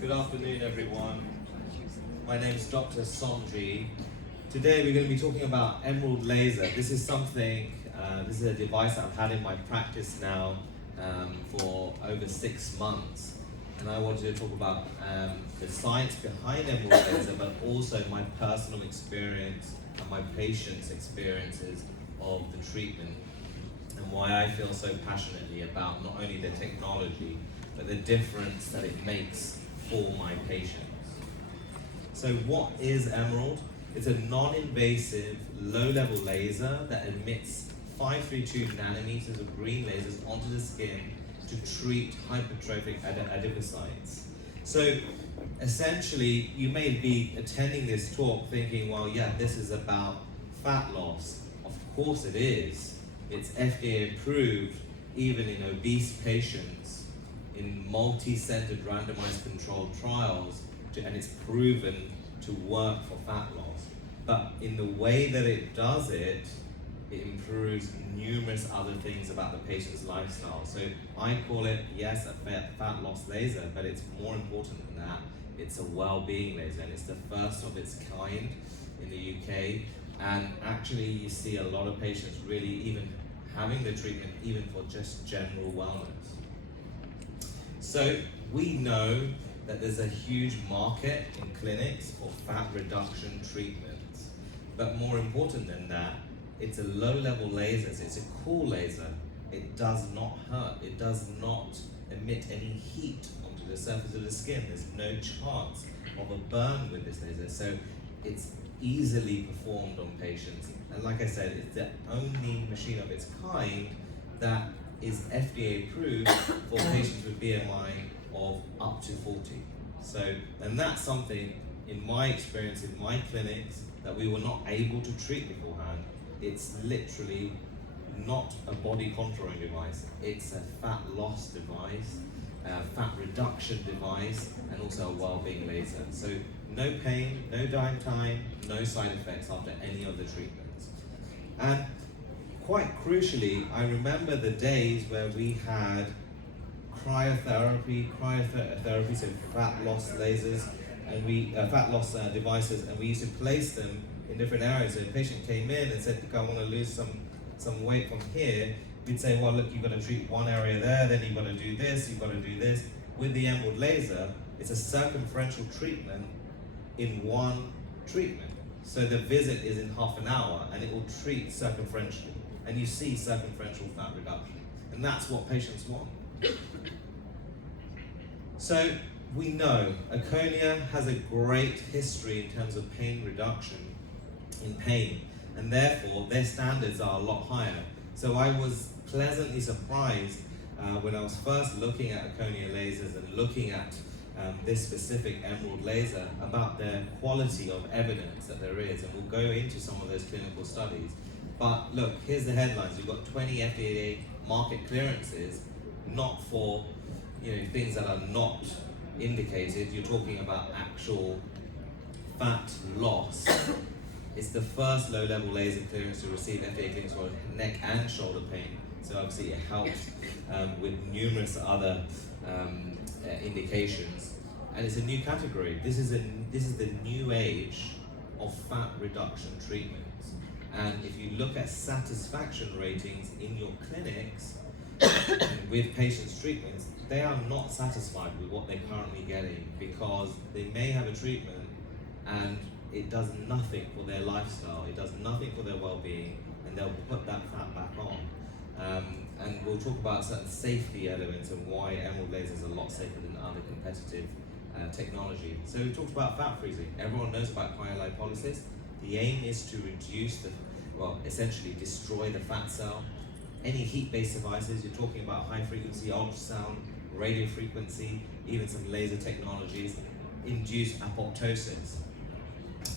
Good afternoon, everyone. My name is Dr. Somji. Today we're going to be talking about emerald laser. This is this is a device that I've had in my practice now for over 6 months. And I wanted to talk about the science behind emerald laser, but also my personal experience and my patients' experiences of the treatment, and why I feel so passionately about not only the technology, but the difference that it makes for my patients. So what is emerald? It's a non-invasive, low-level laser that emits 532 nanometers of green lasers onto the skin to treat hypertrophic adipocytes. So essentially, you may be attending this talk thinking, well, yeah, this is about fat loss. Of course it is. It's FDA approved even in obese patients in multi-centered randomized controlled trials, and it's proven to work for fat loss. But in the way that it does it, it improves numerous other things about the patient's lifestyle. So I call it, yes, a fat loss laser, but it's more important than that. It's a well-being laser, and it's the first of its kind in the UK. And actually, you see a lot of patients really even having the treatment even for just general wellness. So we know that there's a huge market in clinics for fat reduction treatments. But more important than that, it's a low-level laser. It's a cool laser. It does not hurt. It does not emit any heat onto the surface of the skin. There's no chance of a burn with this laser. So it's easily performed on patients. And like I said, it's the only machine of its kind that is FDA approved for patients with BMI of up to 40. So, and that's something, in my experience in my clinics, that we were not able to treat beforehand. It's literally not a body contouring device. It's a fat loss device, a fat reduction device, and also a well-being laser. So no pain, no downtime, no side effects after any of the treatments. And quite crucially, I remember the days where we had cryotherapy, so fat loss lasers, and fat loss devices, and we used to place them in different areas. So a patient came in and said, look, I want to lose some weight from here. We'd say, well, look, you've got to treat one area there, then you've got to do this, you've got to do this. With the emerald laser, it's a circumferential treatment in one treatment. So the visit is in half an hour, and it will treat circumferentially. And you see circumferential fat reduction. And that's what patients want. So we know Erchonia has a great history in terms of pain reduction in pain, and therefore their standards are a lot higher. So I was pleasantly surprised when I was first looking at Erchonia lasers and looking at this specific emerald laser about the quality of evidence that there is, and we'll go into some of those clinical studies. But look, here's the headlines. We've got 20 FDA market clearances, not for things that are not indicated. You're talking about actual fat loss. It's the first low-level laser clearance to receive FDA clearance for neck and shoulder pain. So obviously it helps with numerous other indications. And it's a new category. This is the new age of fat reduction treatments. And if you look at satisfaction ratings in your clinics with patients' treatments, they are not satisfied with what they're currently getting, because they may have a treatment and it does nothing for their lifestyle, it does nothing for their well-being, and they'll put that fat back on. And we'll talk about certain safety elements and why emerald laser is a lot safer than other competitive technology. So we talked about fat freezing. Everyone knows about cryolipolysis. The aim is to reduce essentially destroy the fat cell. Any heat-based devices, you're talking about high-frequency ultrasound, radio frequency, even some laser technologies, induce apoptosis.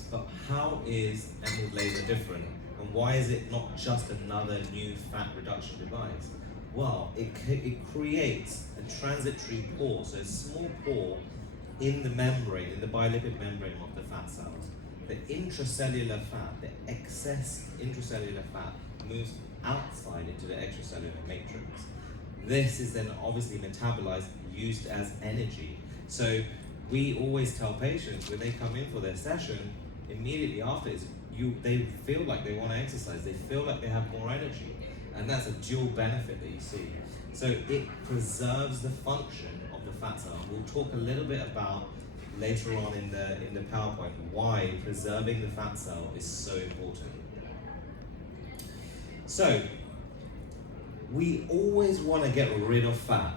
But how is emerald laser different, and why is it not just another new fat reduction device? Well, it creates a transitory pore, so a small pore in the membrane, in the bilipid membrane of the fat cells. The intracellular fat, the excess intracellular fat, moves outside into the extracellular matrix. This is then obviously metabolized, used as energy. So we always tell patients when they come in for their session, immediately after, they feel like they want to exercise, they feel like they have more energy, and that's a dual benefit that you see. So it preserves the function of the fat cell. We'll talk a little bit about later on in the PowerPoint why preserving the fat cell is so important. So we always want to get rid of fat,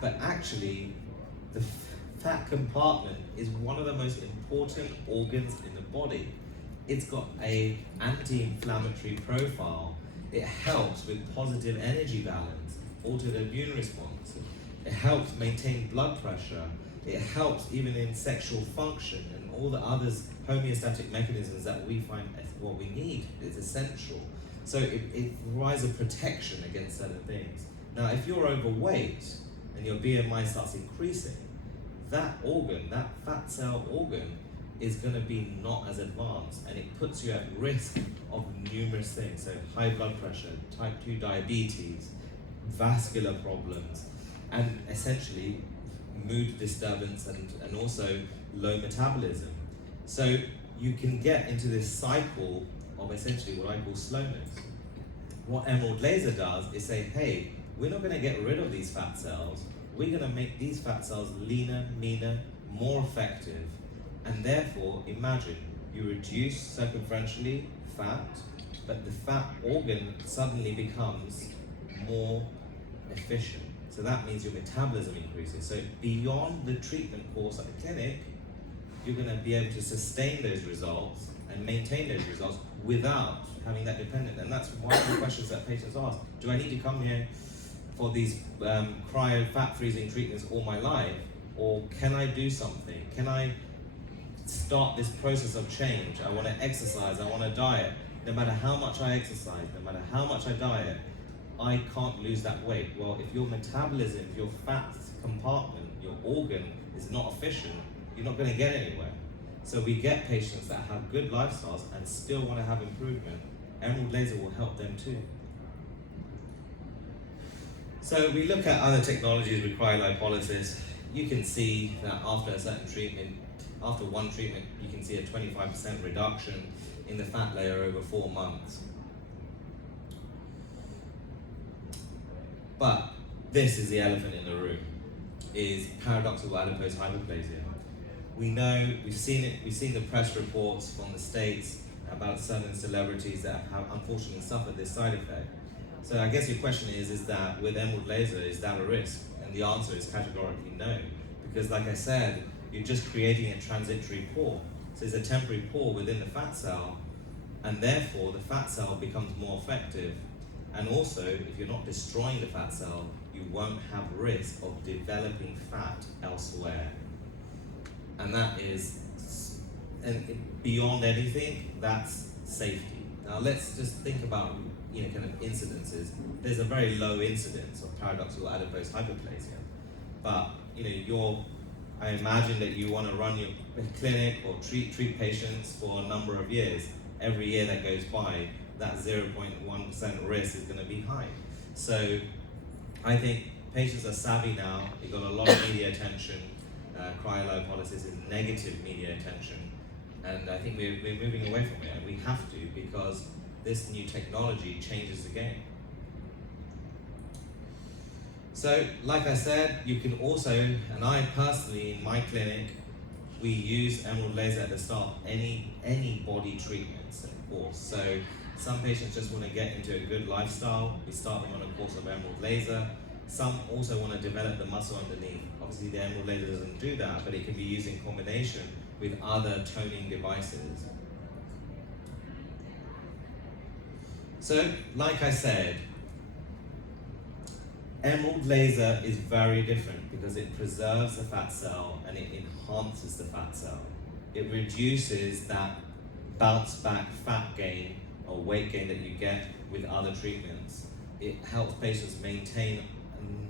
but actually the fat compartment is one of the most important organs in the body. It's got an anti-inflammatory profile. It helps with positive energy balance, altered immune response. It helps maintain blood pressure. It helps even in sexual function and all the other homeostatic mechanisms that we find what we need. It's essential. So it provides a protection against certain things. Now, if you're overweight and your BMI starts increasing, that organ, that fat cell organ, is going to be not as advanced, and it puts you at risk of numerous things. So high blood pressure, type 2 diabetes, vascular problems, and essentially mood disturbance and also low metabolism. So you can get into this cycle of essentially what I call slowness. What emerald laser does is say, hey, we're not going to get rid of these fat cells, we're going to make these fat cells leaner, meaner, more effective, and therefore imagine you reduce circumferentially fat, but the fat organ suddenly becomes more efficient. So that means your metabolism increases. So beyond the treatment course at the clinic, you're going to be able to sustain those results and maintain those results without having that dependent. And that's one of the questions that patients ask. Do I need to come here for these cryo fat freezing treatments all my life? Or can I do something? Can I start this process of change? I want to exercise, I want to diet. No matter how much I exercise, no matter how much I diet, I can't lose that weight. Well, if your metabolism, your fat compartment, your organ is not efficient, you're not going to get anywhere. So we get patients that have good lifestyles and still want to have improvement. Emerald laser will help them too. So we look at other technologies with cryolipolysis. You can see that after a certain treatment, after one treatment, you can see a 25% reduction in the fat layer over 4 months. But this is the elephant in the room, is paradoxical adipose hyperplasia. We know, we've seen it, we've seen the press reports from the States about certain celebrities that have unfortunately suffered this side effect. So I guess your question is that with emerald laser, is that a risk? And the answer is categorically no. Because like I said, you're just creating a transitory pore. So it's a temporary pore within the fat cell, and therefore the fat cell becomes more effective. And also, if you're not destroying the fat cell, you won't have risk of developing fat elsewhere. And that is, and beyond anything, that's safety. Now let's just think about, kind of incidences. There's a very low incidence of paradoxical adipose hyperplasia, but I imagine that you want to run your clinic or treat patients for a number of years. Every year that goes by, that 0.1% risk is going to be high. So I think patients are savvy now. They've got a lot of media attention. Cryolipolysis is negative media attention, and I think we're moving away from it, and we have to, because this new technology changes the game. So, like I said, you can also, and I personally, in my clinic, we use emerald laser at the start of any body treatments, of course. So, some patients just want to get into a good lifestyle. We start them on a course of emerald laser. Some also want to develop the muscle underneath. Obviously, the emerald laser doesn't do that, but it can be used in combination with other toning devices. So, like I said, emerald laser is very different because it preserves the fat cell and it enhances the fat cell. It reduces that bounce back fat gain or weight gain that you get with other treatments. It helps patients maintain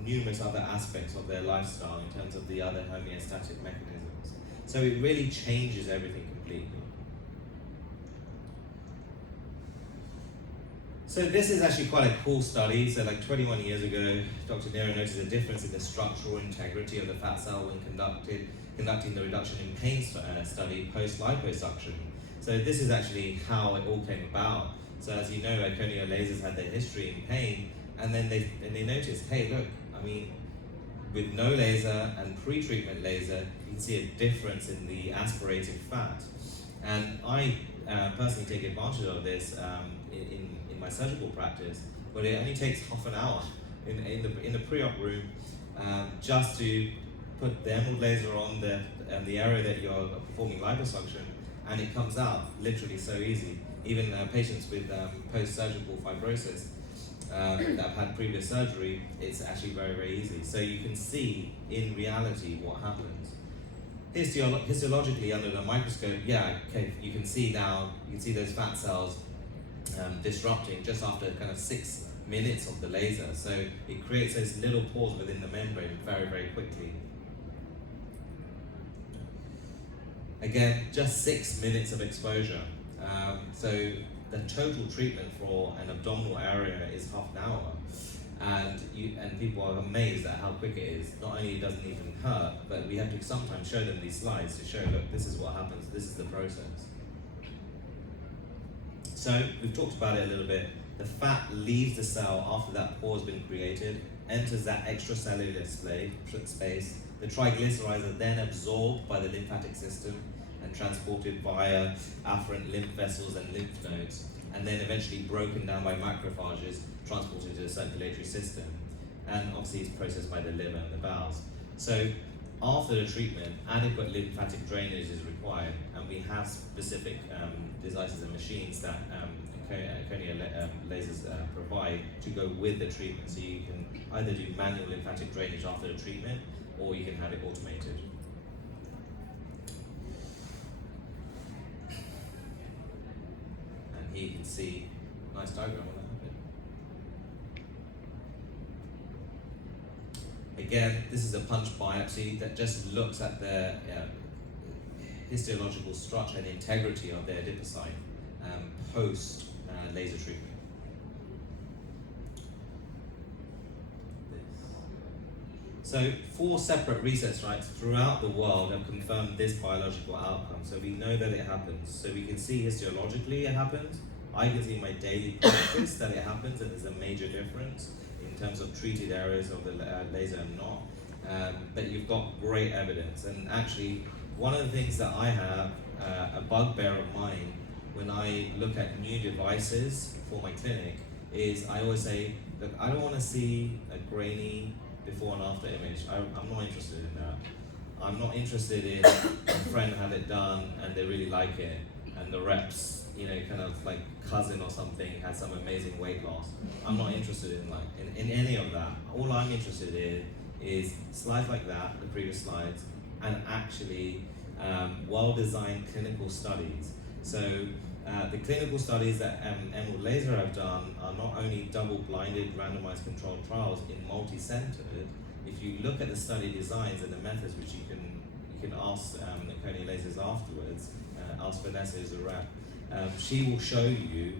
numerous other aspects of their lifestyle in terms of the other homeostatic mechanisms. So it really changes everything completely. So this is actually quite a cool study. So like 21 years ago, Dr. Nero noticed a difference in the structural integrity of the fat cell when conducting the reduction in pain study post-liposuction. So this is actually how it all came about. So as you know, Erchonia lasers had their history in pain, and then they noticed, hey, look, I mean, with no laser and pre-treatment laser, you can see a difference in the aspirated fat. And I personally take advantage of this in my surgical practice, but it only takes half an hour in the pre-op room just to put the emerald laser on the area that you're performing liposuction, and it comes out literally so easy. Even patients with post-surgical fibrosis that have had previous surgery, it's actually very, very easy. So you can see in reality what happens. Histologically under the microscope, yeah, okay, you can see those fat cells disrupting just after kind of 6 minutes of the laser. So it creates those little pores within the membrane very, very quickly. Again, just 6 minutes of exposure. So the total treatment for an abdominal area is half an hour. And people are amazed at how quick it is. Not only doesn't it even hurt, but we have to sometimes show them these slides to show, look, this is what happens, this is the process. So we've talked about it a little bit. The fat leaves the cell after that pore has been created, enters that extracellular space. The triglycerides are then absorbed by the lymphatic system and transported via afferent lymph vessels and lymph nodes, and then eventually broken down by macrophages, transported to the circulatory system, and obviously it's processed by the liver and the bowels. So after the treatment, adequate lymphatic drainage is required, and we have specific devices and machines that Erchonia lasers provide to go with the treatment. So you can either do manual lymphatic drainage after the treatment, or you can have it automated. And here you can see a nice diagram of that. Again, this is a punch biopsy that just looks at the histological structure and integrity of the adipocyte post laser treatment. So 4 separate research sites throughout the world have confirmed this biological outcome. So we know that it happens. So we can see histologically it happens. I can see in my daily practice that it happens, and there's a major difference in terms of treated areas of the laser and not. But you've got great evidence. And actually, one of the things that I have, a bugbear of mine, when I look at new devices for my clinic, is I always say, look, I don't want to see a grainy before and after image. I'm not interested in that. I'm not interested in a friend had it done and they really like it, and the reps, kind of like cousin or something had some amazing weight loss. I'm not interested in any of that. All I'm interested in is slides like that, the previous slides, and actually well-designed clinical studies. So the clinical studies that Emerald Laser have done are not only double-blinded randomized controlled trials in multi-centered. If you look at the study designs and the methods, which you can ask Erchonia Lasers afterwards, ask Vanessa, who's a rep, she will show you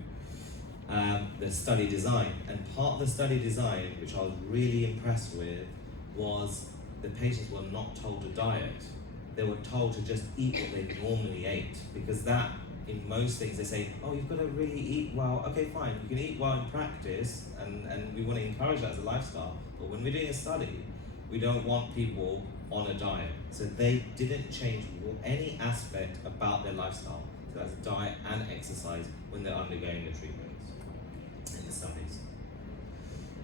the study design. And part of the study design, which I was really impressed with, was the patients were not told to diet. They were told to just eat what they normally ate, because that, in most things, they say, oh, you've got to really eat well. Okay, fine, you can eat well in practice, and we want to encourage that as a lifestyle, but when we're doing a study, we don't want people on a diet. So they didn't change any aspect about their lifestyle. So that's diet and exercise when they're undergoing the treatments in the studies.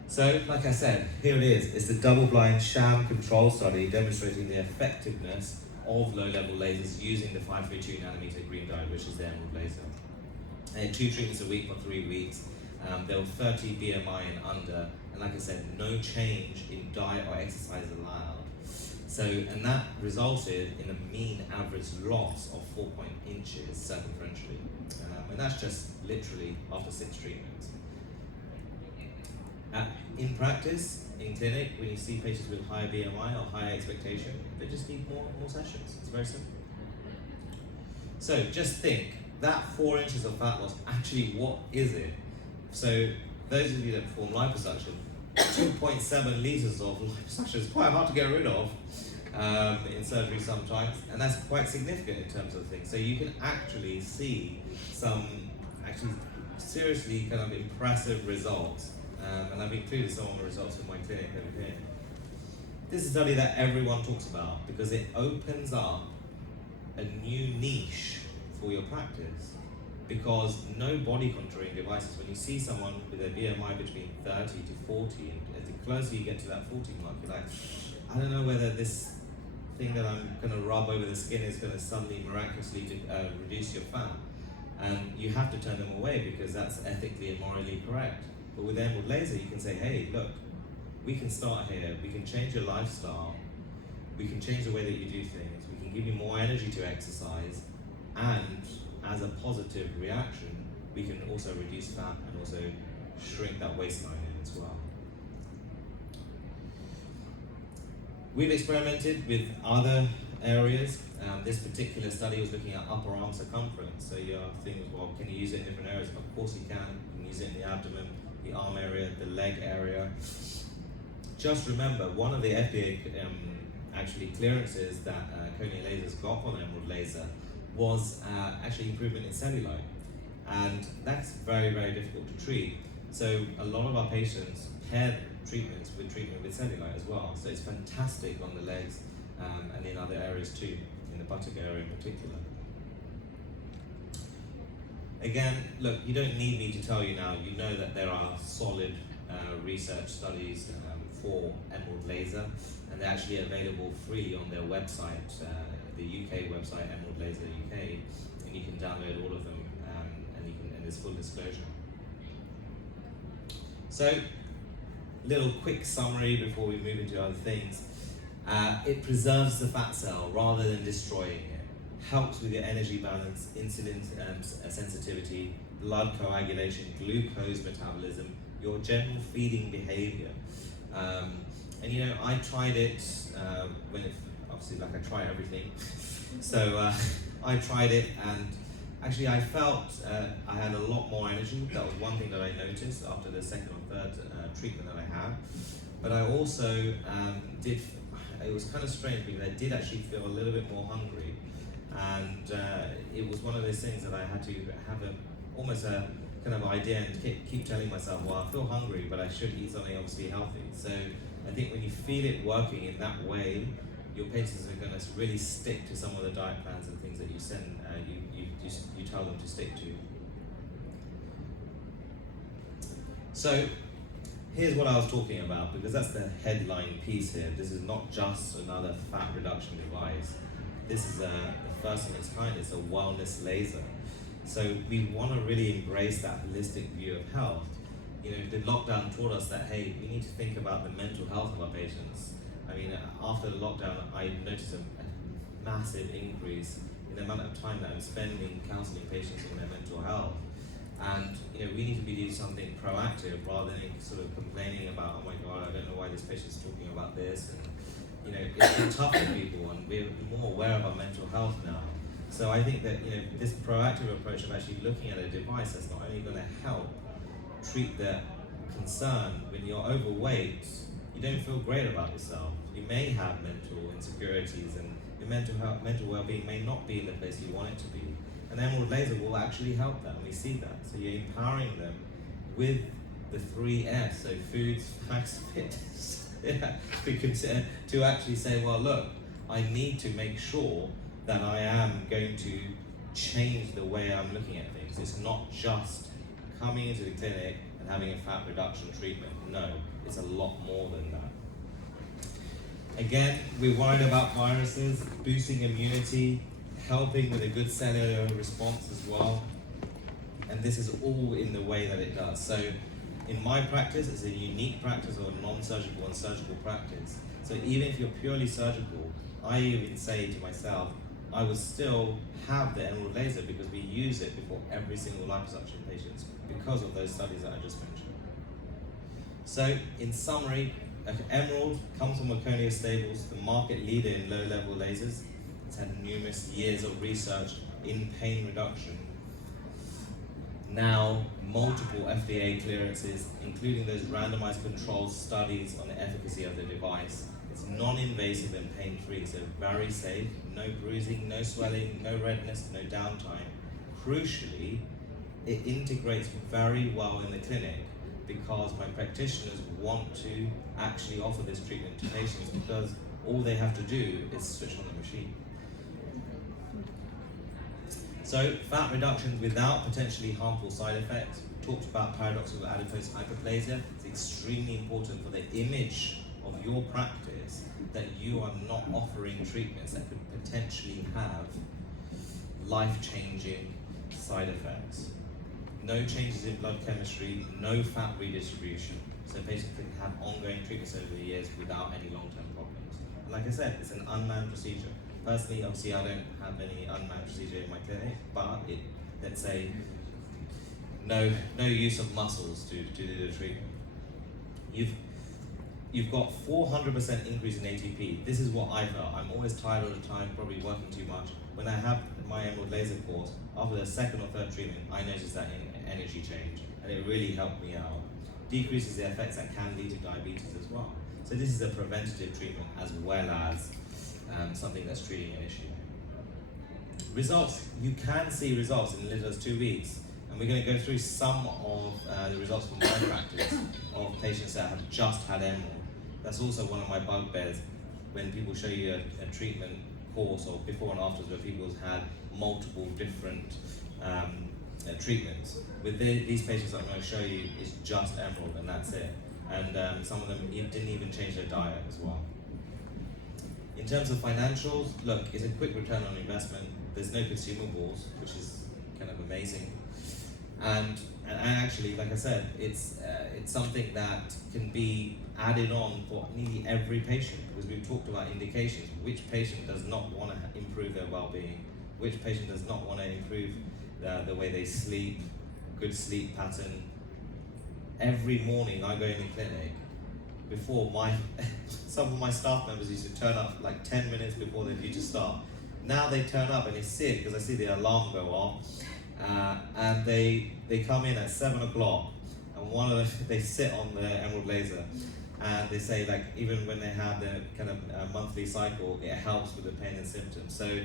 So, like I said, here it is. It's the double-blind sham control study demonstrating the effectiveness of low-level lasers using the 532 nanometer green diode, which is the Emerald laser. 2 treatments a week for 3 weeks. There were 30 BMI and under, and like I said, no change in diet or exercise allowed. So, and that resulted in a mean average loss of 4 inches circumferentially. And that's just literally after 6 treatments. In practice, in clinic, when you see patients with higher BMI or higher expectation, they just need more sessions. It's very simple. So just think, that 4 inches of fat loss, actually what is it? So those of you that perform liposuction, 2.7 litres of liposuction is quite hard to get rid of in surgery sometimes, and that's quite significant in terms of things. So you can actually see some seriously kind of impressive results, and I've included some of the results in my clinic over here. This is a study that everyone talks about because it opens up a new niche for your practice. Because no body contouring devices, when you see someone with a BMI between 30 to 40, and as the closer you get to that 40 mark, you're like, I don't know whether this thing that I'm going to rub over the skin is going to suddenly miraculously reduce your fat. And you have to turn them away because that's ethically and morally correct. But with emerald laser, you can say, hey, look, we can start here, we can change your lifestyle, we can change the way that you do things, we can give you more energy to exercise, and as a positive reaction, we can also reduce fat and also shrink that waistline in as well. We've experimented with other areas. This particular study was looking at upper arm circumference. So your thing was, well, can you use it in different areas? Of course you can. You can use it in the abdomen, the arm area, the leg area. Just remember, one of the FDA actually clearances that Erchonia lasers got on emerald laser was actually improvement in cellulite, and that's very, very difficult to treat. So a lot of our patients pair treatment with cellulite as well. So it's fantastic on the legs and in other areas too, in the buttock area in particular. Again, look, you don't need me to tell you now, you know that there are solid research studies for emerald laser, and they're actually available freely on their website, the UK website, Emerald Laser UK, and you can download all of them, and there's full disclosure. So, little quick summary before we move into other things. It preserves the fat cell rather than destroying it, helps with your energy balance, insulin sensitivity, blood coagulation, glucose metabolism, your general feeding behavior. And you know, I tried it when it, obviously, like I try everything. So I tried it, and actually I felt I had a lot more energy. That was one thing that I noticed after the second or third treatment that I had. But I also it was kind of strange because I did actually feel a little bit more hungry. And it was one of those things that I had to have almost a kind of idea and keep telling myself, well, I feel hungry, but I should eat something obviously healthy. So I think when you feel it working in that way, your patients are going to really stick to some of the diet plans and things that you send, you tell them to stick to. So here's what I was talking about, because that's the headline piece here. This is not just another fat reduction device. This is the first of its kind. It's a wellness laser. So we want to really embrace that holistic view of health. You know, the lockdown taught us that, hey, we need to think about the mental health of our patients. I mean, after the lockdown, I noticed a massive increase in the amount of time that I'm spending counseling patients on their mental health. And, you know, we need to be doing something proactive rather than sort of complaining about, oh my God, I don't know why this patient's talking about this. And, you know, it's been tough for people, and we're more aware of our mental health now. So I think that, you know, this proactive approach of actually looking at a device that's not only going to help treat the concern. When you're overweight, you don't feel great about yourself. You may have mental insecurities, and your mental well-being may not be in the place you want it to be. And Emerald Laser will actually help that, and we see that. So you're empowering them with the 3S, so foods, facts, fitness, to actually say, well, look, I need to make sure that I am going to change the way I'm looking at things. It's not just coming into the clinic and having a fat reduction treatment. No, it's a lot more than that. Again, we're worried about viruses, boosting immunity, helping with a good cellular response as well. And this is all in the way that it does. So in my practice, it's a unique practice or non-surgical and surgical practice. So even if you're purely surgical, I even say to myself, I would still have the emerald laser because we use it before every single liposuction patient because of those studies that I just mentioned. So in summary, Emerald comes from Erchonia Stables, the market leader in low-level lasers. It's had numerous years of research in pain reduction. now multiple FDA clearances, including those randomized controlled studies on the efficacy of the device. It's non-invasive and pain-free, so very safe, no bruising, no swelling, no redness, no downtime. Crucially, it integrates very well in the clinic because my practitioners want to actually offer this treatment to patients because all they have to do is switch on the machine. So, fat reduction without potentially harmful side effects. We talked about paradoxical adipose hyperplasia. It's extremely important for the image of your practice that you are not offering treatments that could potentially have life-changing side effects. No changes in blood chemistry, no fat redistribution. So patients can have ongoing treatments over the years without any long-term problems. And like I said, it's an unmanned procedure. Personally, obviously, I don't have any unmanned procedure in my clinic, but let's say no use of muscles to do the treatment. You've got 400% increase in ATP. This is what I felt. I'm always tired all the time, probably working too much. When I have my Emerald Laser course, after the second or third treatment, I noticed that in energy change, and it really helped me out. Decreases the effects that can lead to diabetes as well. So this is a preventative treatment as well as something that's treating an issue. Results. You can see results in as little as 2 weeks. And we're going to go through some of the results from my practice of patients that have just had Emerald. That's also one of my bugbears when people show you a treatment course or before and after where people have had multiple different treatments. With these patients I'm going to show you, it's just Emerald and that's it. And some of them didn't even change their diet as well. In terms of financials, look, it's a quick return on investment. There's no consumables, which is kind of amazing. And actually, like I said, it's something that can be added on for nearly every patient because we've talked about indications. Which patient does not want to improve their well-being? Which patient does not want to improve the way they sleep, good sleep pattern? Every morning I go in the clinic, before some of my staff members used to turn up like 10 minutes before they're due to start. Now they turn up and they sit because I see the alarm go off. And they come in at 7 o'clock, and they sit on the Emerald Laser, and they say like even when they have their kind of monthly cycle, it helps with the pain and symptoms. So,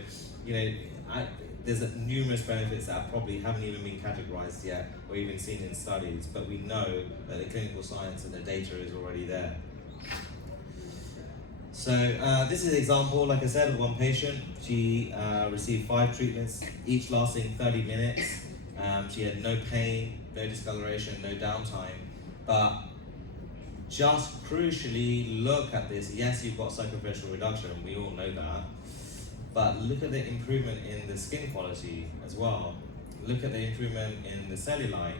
there's numerous benefits that probably haven't even been categorized yet or even seen in studies, but we know that the clinical science and the data is already there. So this is an example, like I said, of one patient. She received 5 treatments, each lasting 30 minutes. She had no pain, no discoloration, no downtime. But just crucially, look at this. Yes, you've got superficial reduction, we all know that. But look at the improvement in the skin quality as well. Look at the improvement in the cellulite,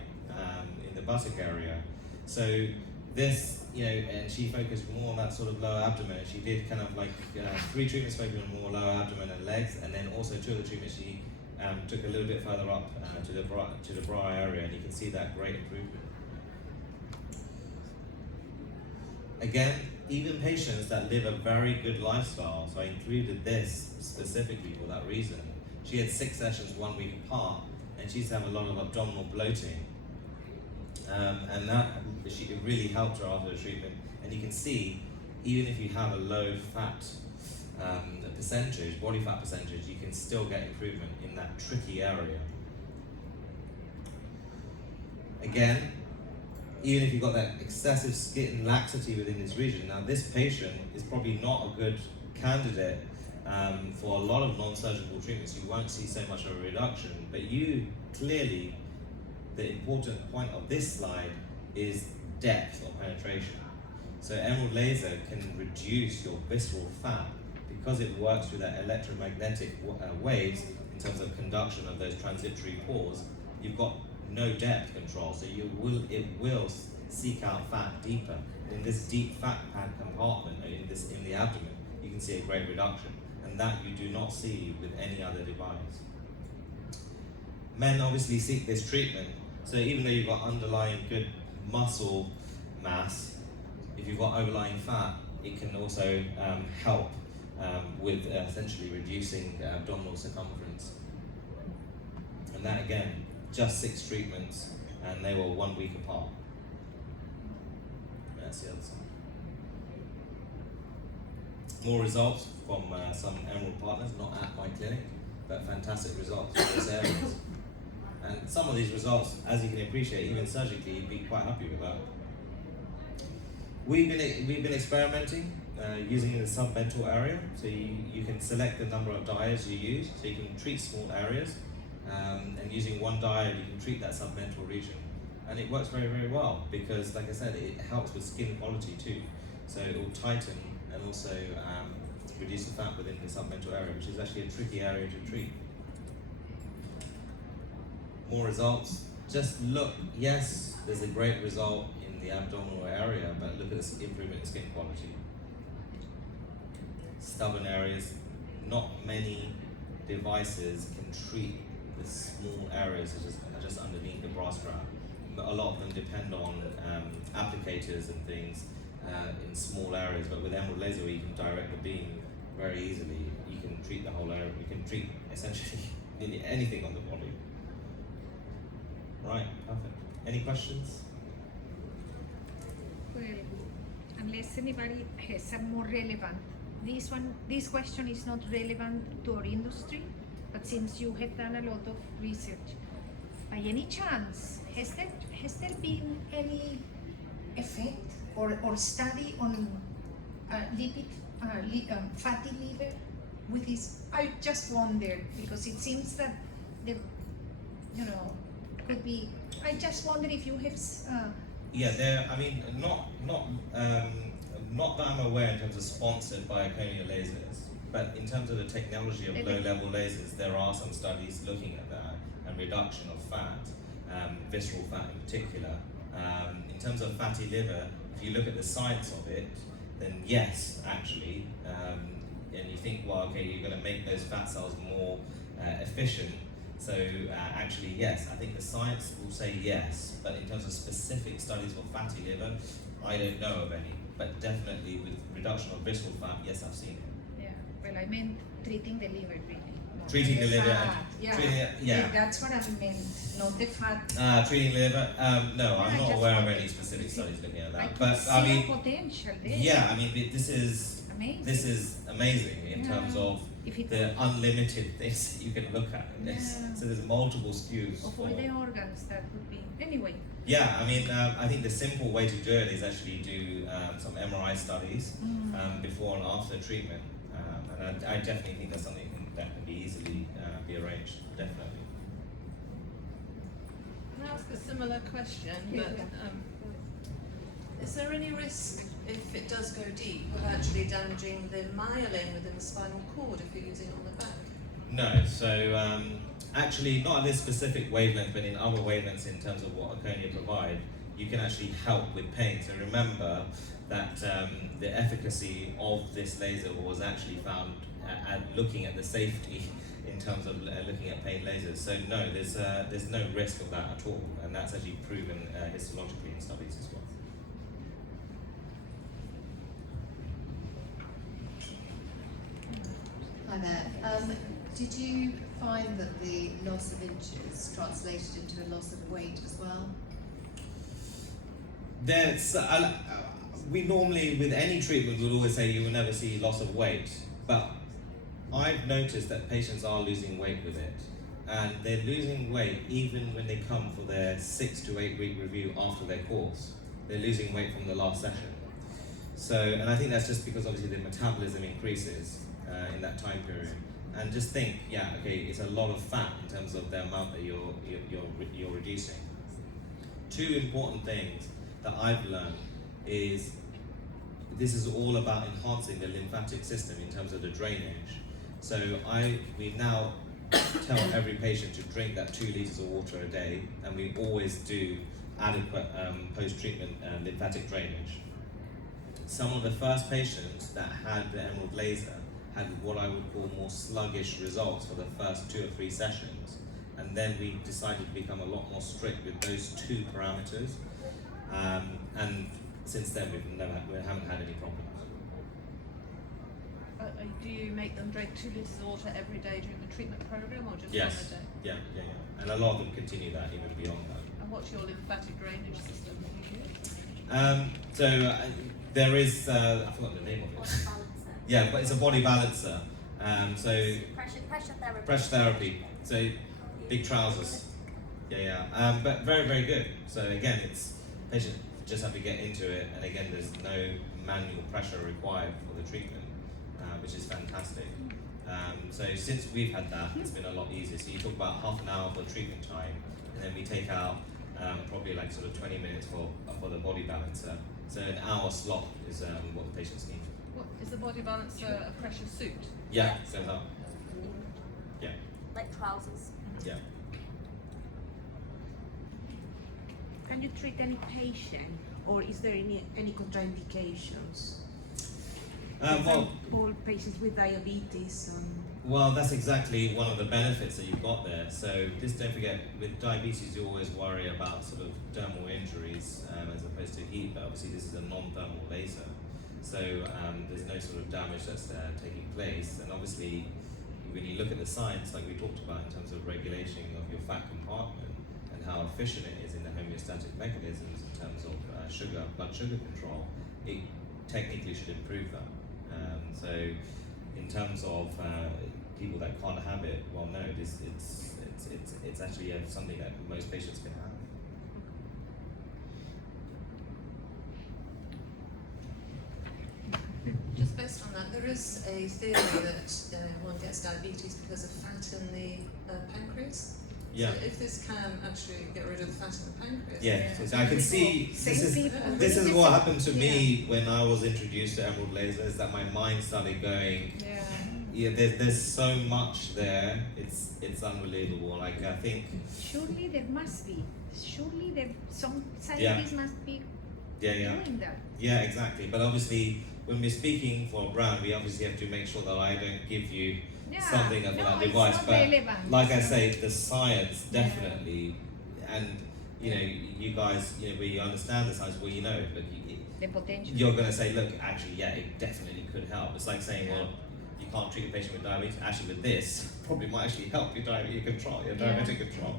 in the buttock area. So this, and she focused more on that sort of lower abdomen. She did kind of like 3 treatments focusing on more lower abdomen and legs, and then also 2 of the treatments she took a little bit further up to the bra area, and you can see that great improvement. Again, even patients that live a very good lifestyle, so I included this specifically for that reason. She had 6 sessions 1 week apart, and she used to have a lot of abdominal bloating. And it really helped her after the treatment. And you can see, even if you have a low fat percentage, body fat percentage, you can still get improvement in that tricky area. Again, even if you've got that excessive skin laxity within this region, now this patient is probably not a good candidate for a lot of non-surgical treatments. You won't see so much of a reduction, but clearly, the important point of this slide is depth of penetration. So Emerald Laser can reduce your visceral fat because it works with that electromagnetic waves in terms of conduction of those transitory pores. You've got no depth control, so it will seek out fat deeper. In this deep fat pad compartment in the abdomen, you can see a great reduction, and that you do not see with any other device. Men obviously seek this treatment, so even though you've got underlying good muscle mass, if you've got overlying fat, it can also help with essentially reducing abdominal circumference. And that again just 6 treatments, and they were 1 week apart. That's the other side. More results from some Emerald partners, not at my clinic, but fantastic results in those areas. And some of these results, as you can appreciate, even surgically, you'd be quite happy with that. We've been experimenting using the submental area, so you can select the number of dyes you use, so you can treat small areas, and using one dye you can treat that submental region. And it works very, very well because, like I said, it helps with skin quality too. So it will tighten and also reduce the fat within the submental area, which is actually a tricky area to treat. More results. Just look, yes, there's a great result in the abdominal area, but look at the improvement in skin quality. Stubborn areas, not many devices can treat the small areas just underneath the bra strap. A lot of them depend on applicators and things in small areas, but with Emerald Laser you can direct the beam very easily. You can treat the whole area, you can treat essentially nearly anything on the body. Right, perfect. Any questions? Well, unless anybody has some more relevant. This question is not relevant to our industry, but since you have done a lot of research, by any chance, has there been any effect or study on fatty liver with this? I just wonder, because it seems that the, could be. I just wonder if you have. Yeah, there. I mean, not that I'm aware in terms of sponsored by Erchonia lasers, but in terms of the technology of low-level lasers, there are some studies looking at that and reduction of fat, visceral fat in particular. In terms of fatty liver, if you look at the science of it, then yes, actually, and you think, well, okay, you're going to make those fat cells more efficient. So actually, yes, I think the science will say yes, but in terms of specific studies for fatty liver, I don't know of any. But definitely with reduction of visceral fat, yes, I've seen it. Yeah, well, I meant treating the liver, really. Treating the liver, Yeah, that's what I meant, not the fat. Treating liver, no, I'm not aware of any specific studies looking at that. But I mean, potential there. yeah, I mean, this is amazing in terms of the unlimited things that you can look at in this. So there's multiple SKUs. Of all the organs, that would be, anyway. Yeah, I mean, I think the simple way to do it is actually do some MRI studies before and after treatment. And I definitely think that's something that can be easily be arranged, definitely. Can I ask a similar question? But is there any risk, if it does go deep, of actually damaging the myelin within the spinal cord if you're using it on the back? No, so actually not at this specific wavelength, but in other wavelengths in terms of what Erchonia provide, you can actually help with pain. So remember that the efficacy of this laser was actually found at looking at the safety in terms of looking at pain lasers. So no, there's no risk of that at all, and that's actually proven histologically in studies as well. Hi there. Did you find that the loss of inches translated into a loss of weight as well? We normally, with any treatment, would always say you will never see loss of weight, but I've noticed that patients are losing weight with it, and they're losing weight even when they come for their 6 to 8 week review after their course. They're losing weight from the last session. So, and I think that's just because obviously the metabolism increases in that time period. And just think, yeah, okay, it's a lot of fat in terms of the amount that you're reducing. Two important things that I've learned is this is all about enhancing the lymphatic system in terms of the drainage. So we now tell every patient to drink that 2 liters of water a day, and we always do adequate post-treatment lymphatic drainage. Some of the first patients that had the Emerald laser had what I would call more sluggish results for the first 2 or 3 sessions, and then we decided to become a lot more strict with those 2 parameters, and since then we haven't had any problems. do you make them drink 2 litres of water every day during the treatment program, or just Yes. on the day? Yeah. And a lot of them continue that even beyond that. And what's your lymphatic drainage system? There is, I forgot the name of Body it. balancer. Yeah, but it's a body balancer. Pressure therapy. Pressure therapy. So big trousers. But very, very good. So again, it's patients just have to get into it, and again, there's no manual pressure required for the treatment, which is fantastic. So since we've had that, it's been a lot easier. So you talk about half an hour for treatment time, and then we take out probably like sort of 20 minutes for the body balancer. So an hour slot is what the patients need. What, is the body balancer a pressure suit? Yeah, goes up. Yeah, Like trousers. yeah. Can you treat any patient, or is there any contraindications? All patients with diabetes. Well, that's exactly one of the benefits that you've got there. So just don't forget, with diabetes, you always worry about sort of dermal injuries as opposed to heat, but obviously this is a non-thermal laser. So there's no sort of damage that's taking place. And obviously, when you look at the science, like we talked about in terms of regulation of your fat compartment and how efficient it is in the homeostatic mechanisms in terms of blood sugar control, it technically should improve that. So in terms of people that can't have it, well, no, it's actually something that most patients can have. Just based on that, there is a theory that one gets diabetes because of fat in the pancreas. Yeah. So if this can actually get rid of the fat in the pancreas. Yeah, so I can see this is what happened to me when I was introduced to emerald lasers, that my mind started going, Yeah. there's so much there, it's unbelievable. Like I think Surely there must be. Surely there some scientists must be doing that. Yeah, exactly. But obviously when we're speaking for a brand, we obviously have to make sure that I don't give you something of that it's device. not But relevant. like I say, the science definitely, and you guys, we understand the science. Well, look, The potential. you're going to say, look, actually, yeah, it definitely could help. It's like saying, well, you can't treat a patient with diabetes. Actually, with this, probably might actually help your diabetic control.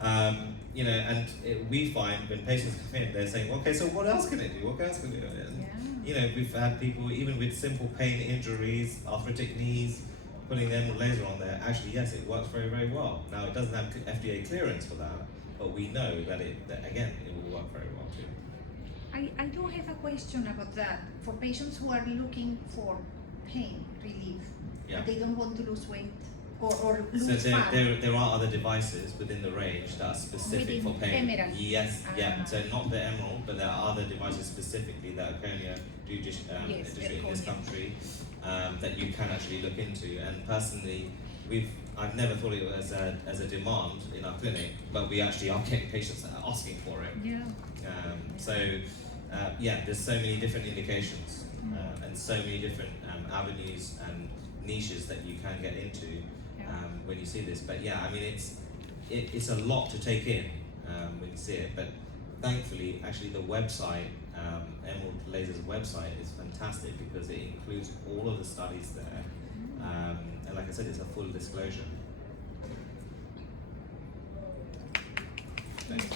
And we find when patients come in, they're saying, okay, so what else can it do? What else can it do? And, we've had people, even with simple pain injuries, arthritic knees, putting the emerald laser on there. Actually, yes, it works very, very well. Now, it doesn't have FDA clearance for that, but we know that it will work very well too. I do have a question about that. For patients who are looking for pain relief, but they don't want to lose weight or lose So fat. there are other devices within the range that are specific for pain. Emerald. Yes, So not the emerald, but there are other devices specifically that Erchonia do distribute in this Erchonia. country that you can actually look into. And personally, I've never thought it was as a demand in our clinic, but we actually are getting patients that are asking for it. There's so many different indications and so many different avenues and niches that you can get into when you see this. But it's a lot to take in when you see it. But thankfully, actually, the website, Emerald Laser's website, is fantastic because it includes all of the studies there. And like I said, it's a full disclosure. Thanks.